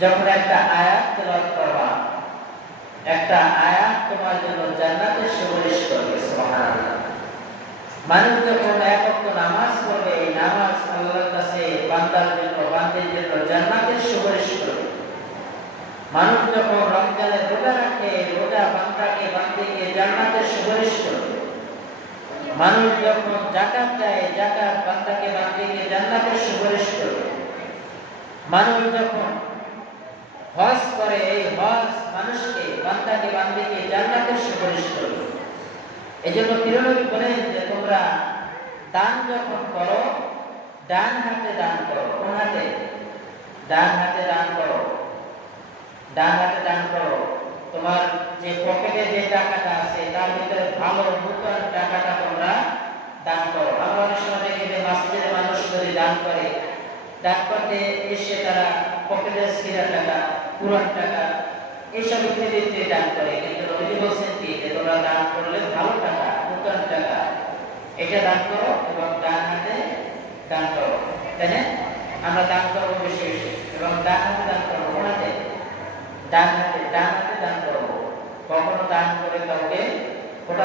যখন একটা আয়াত তেলাওয়াত করবা, একটা আয়াত তোমার জন্য জান্নাতের সুপারিশ করবে, সুবহানাল্লাহ। মানুষ যখন এক নামাজ পড়বে, এই নামাজ আল্লাহর কাছে বান্দার জন্য, বান্দির জন্য জান্নাতের সুপারিশ করবে। মানুষ যখন রমজানের রোজা রাখে, রোজা বান্দাকে, বান্দিকে জান্নাতের সুপারিশ করবে। মানুষ যখন জাকাত দেয় জাকাত বান্দাকে, বান্দিকে জান্নাতের সুপারিশ করবে। মানুষ যখন হজ করে এই হজ মানুষকে, বান্দাকে, বান্দিকে জান্নাতের সুপারিশ করবে। এই জন্য তিরনবী বলেন যে, তোমরা দান যখন করো, ডান হাতে দান করো। কোন হাতে? ডান হাতে দান করো। ডান হাতে দান করো। তোমার যে পকেটে যে টাকাটা আছে, তার ভিতরে ভালো নূতন টাকাটা তোমরা দান করো। আমরা অনেক সময় দেখি যে, মাসজিদের মানুষ যদি দান করে, দান করতে এসে তারা পকেটের ছিঁড়া টাকা পুরান টাকা এইসব ইত্যাদি দান করে, কিন্তু নবীজি বলছেন কি, যে দান করলে ভালো টাকা, নূতন টাকা। এটা দান করো এবং ডান হাতে দান করো, তাই আমরা দান করব বেশি এবং ডান হাতে করব কোন হাতে? ডান হাতে, ডান করব। কখনো দান করে কাউকে ওটা